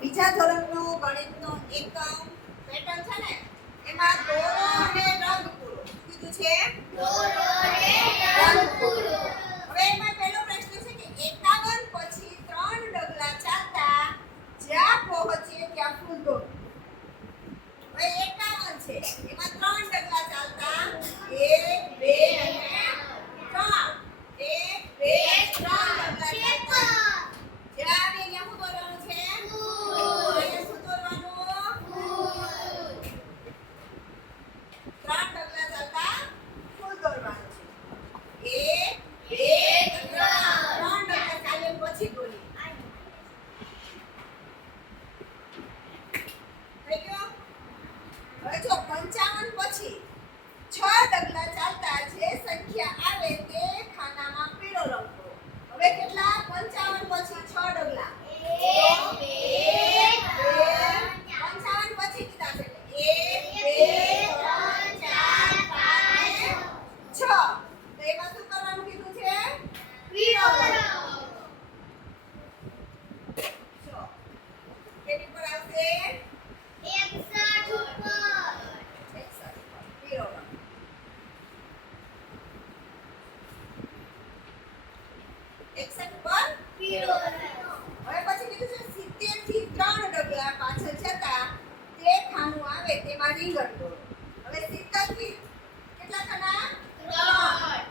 બીજા ધોરણનું ગણિતનું એકમ પેટર્ન છે ને એમાં દોરો અને રંગ પૂરો. કીધું છે? દોરો અને રંગ પૂરો. હવે એમાં પહેલો પ્રશ્ન છે કે 51 પછી ત્રણ ડગલા ચાલતા જ્યાં પહોંચીએ ત્યાં ફૂલ દોરો. આવે તેમાં રીંગણ દોરો હવે સિત્તેરથી કેટલા ખાના ત્રણ